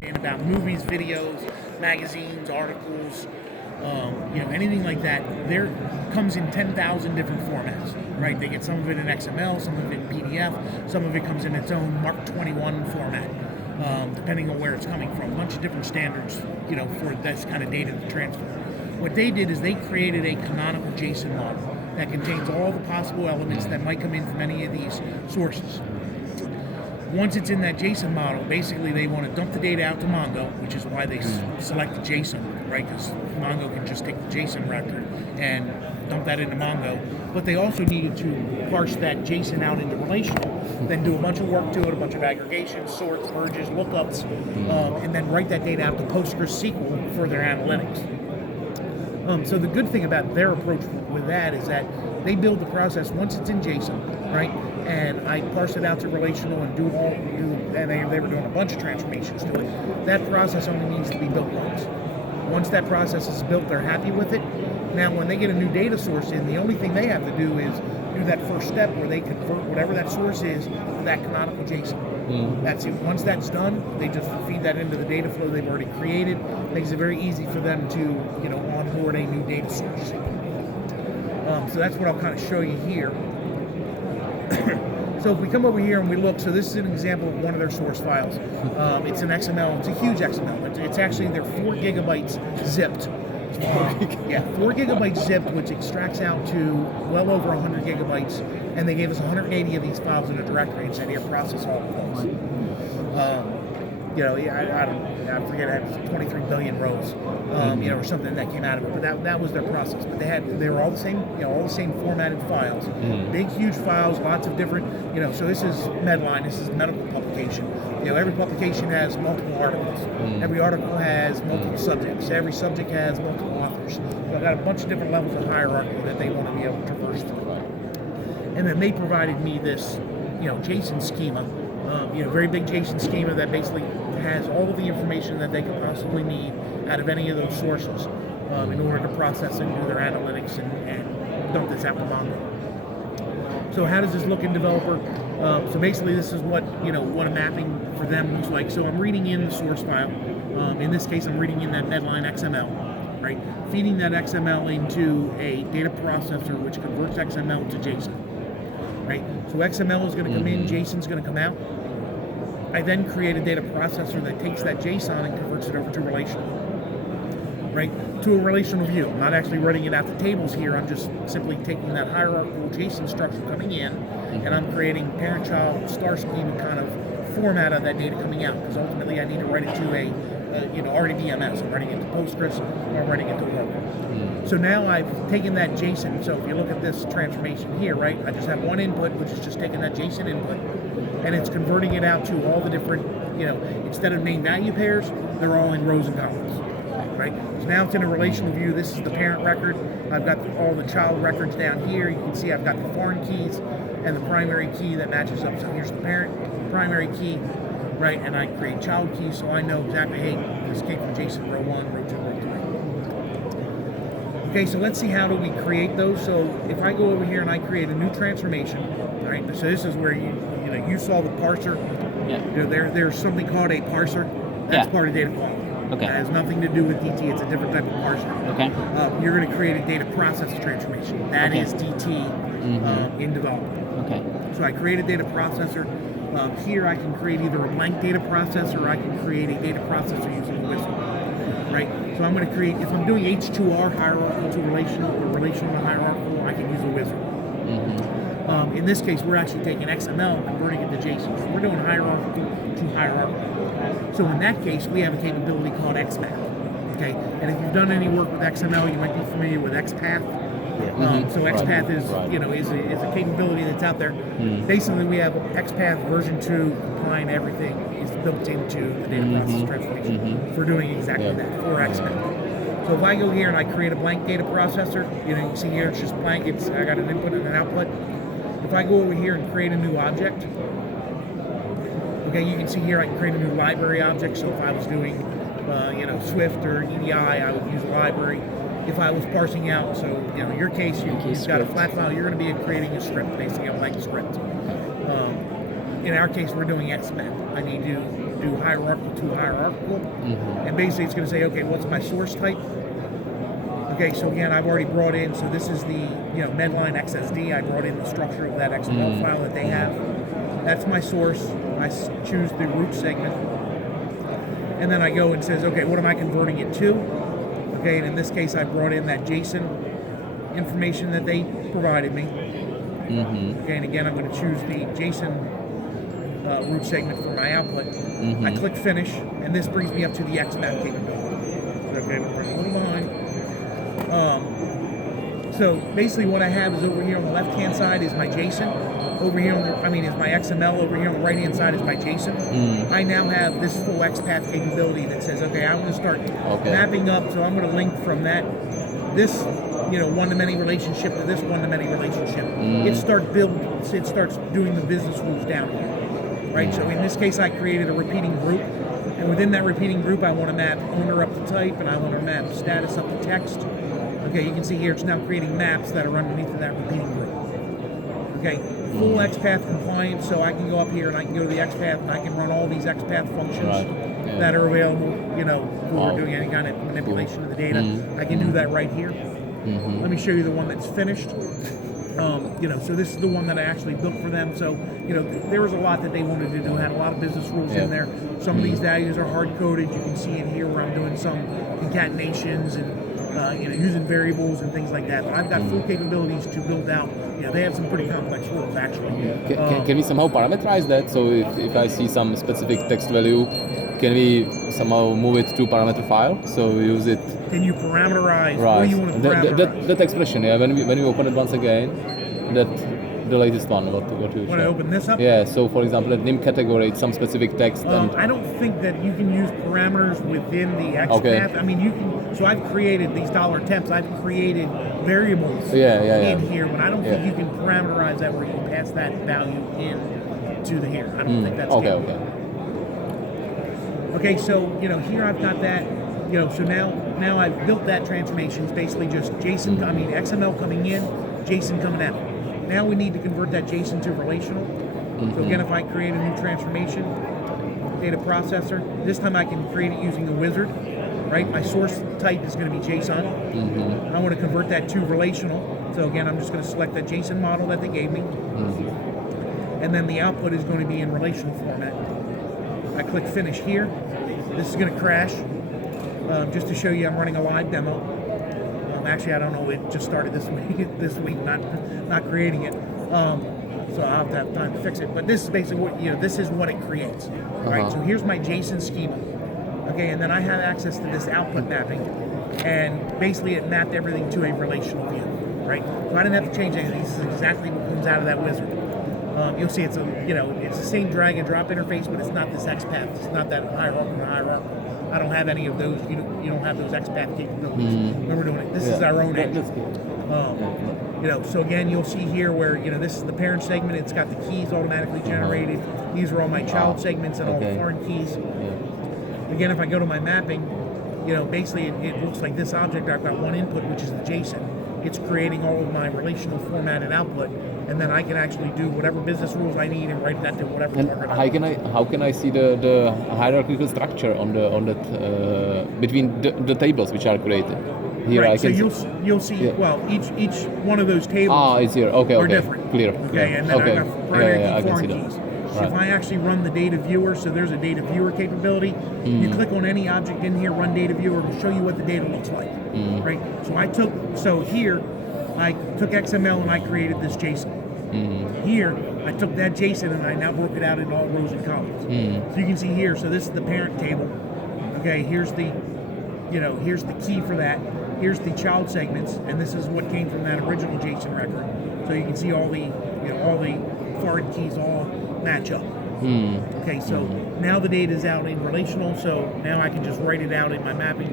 about movies, videos, magazines, articles, anything like that. There comes in 10,000 different formats, right? They get some of it in XML, some of it in PDF, some of it comes in its own Mark 21 format, depending on where it's coming from. A bunch of different standards, for this kind of data transfer. What they did is they created a canonical JSON model that contains all the possible elements that might come in from any of these sources. Once it's in that JSON model, basically they want to dump the data out to Mongo, which is why they select the JSON, right? Because Mongo can just take the JSON record and dump that into Mongo. But they also needed to parse that JSON out into relational, then do a bunch of work to it, a bunch of aggregations, sorts, merges, lookups, and then write that data out to PostgreSQL for their analytics. So the good thing about their approach with that is that they build the process once it's in JSON, right? And I parse it out to relational and and they were doing a bunch of transformations to it. That process only needs to be built once. Once that process is built, they're happy with it. Now, when they get a new data source in, the only thing they have to do is do that first step where they convert whatever that source is to that canonical JSON. That's it. Once that's done, they just feed that into the data flow they've already created. Makes it very easy for them to, onboard a new data source. So that's what I'll kind of show you here. So if we come over here and we look, so this is an example of one of their source files. It's an XML. It's a huge XML. It's actually, they're 4 gigabytes zipped. 4 gigabytes zipped, which extracts out to well over 100 gigabytes, and they gave us 180 of these files in a directory and said, here, process all of those. I forget, it had 23 billion rows, or something that came out of it. But that was their process. But they were all the same, all the same formatted files, big, huge files, lots of different, So this is Medline. This is a medical publication. Every publication has multiple articles. Every article has multiple subjects. Every subject has multiple authors. They've got a bunch of different levels of hierarchy that they want to be able to traverse through. And then they provided me this, JSON schema. Very big JSON schema that basically has all of the information that they could possibly need out of any of those sources in order to process and do their analytics and dump this out to Mongo. So how does this look in developer? So basically this is what a mapping for them looks like. So I'm reading in the source file. In this case, I'm reading in that Medline XML, right? Feeding that XML into a data processor which converts XML to JSON. Right? So XML is going to come in, JSON is going to come out. I then create a data processor that takes that JSON and converts it over to relational, right? To a relational view. I'm not actually writing it out to tables here. I'm just simply taking that hierarchical JSON structure coming in, and I'm creating parent-child star schema kind of format of that data coming out, because ultimately I need to write it to a RDBMS. I'm writing it to Postgres, or I'm writing it to Oracle. So now I've taken that JSON. So if you look at this transformation here, right, I just have one input, which is just taking that JSON input, and it's converting it out to all the different, instead of main value pairs, they're all in rows and columns, right? So now it's in a relational view. This is the parent record. I've got all the child records down here. You can see I've got the foreign keys and the primary key that matches up. So here's the parent primary key, right? And I create child keys, so I know exactly, hey, this came from JSON row 1, row 2, row 3. Okay, so let's see how do we create those. So if I go over here and I create a new transformation, all right? So this is where you saw the parser. Yeah. There's something called a parser. That's part of data quality. Okay. It has nothing to do with DT. It's a different type of parser. Okay. You're going to create a data process transformation. That is DT in development. Okay. So I create a data processor. Here I can create either a blank data processor or I can create a data processor using a whistle. Right? So I'm going to create, if I'm doing H2R, hierarchical to relational, or relational to hierarchical, I can use a wizard. In this case, we're actually taking XML and converting it to JSON. So we're doing hierarchical to hierarchical. So in that case, we have a capability called XPath. Okay? And if you've done any work with XML, you might be familiar with XPath. So XPath is a capability that's out there. Basically, we have XPath version 2 compliant everything is built into the data process transformation for doing exactly that for XPath. So if I go here and I create a blank data processor, you can see here it's just blank. I got an input and an output. If I go over here and create a new object, okay, you can see here I can create a new library object. So if I was doing, Swift or EDI, I would use a library. If I was parsing out, so in your case, you've got a flat file, you're going to be creating a script, basically a blank script. In our case, we're doing XPath. I need to do hierarchical to hierarchical. And basically it's going to say, okay, what's my source type? Okay, so again, I've already brought in, so this is the Medline XSD. I brought in the structure of that XML file that they have. That's my source. I choose the root segment. And then I go and says, okay, what am I converting it to? Okay, and in this case, I brought in that JSON information that they provided me. Okay, and again, I'm going to choose the JSON root segment for my output. I click finish, and this brings me up to the XMAP capability. Okay, we'll bring a little behind. So basically what I have is over here on the left-hand side is my JSON. Over here, is my XML. Over here on the right-hand side is my JSON. I now have this full XPath capability that says, okay, I'm going to start mapping up. So I'm going to link from this one-to-many relationship to this one-to-many relationship. It starts doing the business rules down here, right? So in this case, I created a repeating group, and within that repeating group, I want to map owner up to type, and I want to map status up to text. Okay, you can see here it's now creating maps that are underneath of that repeating group. Okay, full XPath compliance, so I can go up here and I can go to the XPath and I can run all these XPath functions that are available, for doing any kind of manipulation of the data. I can do that right here. Let me show you the one that's finished. So this is the one that I actually built for them. So, there was a lot that they wanted to do. Had a lot of business rules in there. Some of these values are hard-coded. You can see it here where I'm doing some concatenations and using variables and things like that. But I've got full capabilities to build out. They have some pretty complex rules, actually. Can we somehow parameterize that? So if I see some specific text value, can we somehow move it to parameter file? So we use it. Can you parameterize? What do you want to parameterize? That expression, when we open it once again, the latest one, what you want to open this up? Yeah, so for example, at name category, it's some specific text. I don't think that you can use parameters within the XPath. You can. So I've created these $temps. I've created variables in here, but I don't think you can parameterize that where you pass that value in to the here. I don't think that's Okay, so here I've got that. So now I've built that transformation. It's basically just JSON. XML coming in, JSON coming out. Now we need to convert that JSON to relational. So again, if I create a new transformation, data processor, this time I can create it using a wizard, right? My source type is going to be JSON. I want to convert that to relational. So again, I'm just going to select that JSON model that they gave me. And then the output is going to be in relational format. I click finish here. This is going to crash. Just to show you, I'm running a live demo. Actually, I don't know. It just started this week, not creating it. So I'll have to have time to fix it. But this is basically what this is what it creates. Right. So here's my JSON schema. Okay, and then I have access to this output mapping, and basically it mapped everything to a relational view. Right. So I didn't have to change anything. This is exactly what comes out of that wizard. You'll see it's the same drag and drop interface, but it's not this XPath. It's not that hierarchical. I don't have any of those. You don't have those XPath capabilities when we're doing it. This is our own engine. So again, you'll see here where this is the parent segment. It's got the keys automatically generated. These are all my child segments and all the foreign keys. Again, if I go to my mapping, basically it looks like this object. I've got one input, which is the JSON. It's creating all of my relational formatted output, and then I can actually do whatever business rules I need and write that to whatever target. How can I see the hierarchical structure on that between the tables which are created? Here right. You'll see. Well, each one of those tables is here. Okay, different. Clear. Okay, and then I've got primary key, foreign keys. So if I actually run the data viewer, so there's a data viewer capability. You click on any object in here, run data viewer, to show you what the data looks like. Right. So here I took XML and I created this JSON. Here I took that JSON and I now broke it out into all rows and columns. So you can see here. So this is the parent table. Okay. Here's the key for that. Here's the child segments, and this is what came from that original JSON record. So you can see all the foreign keys all match up. Okay, so now the data is out in relational, so now I can just write it out in my mapping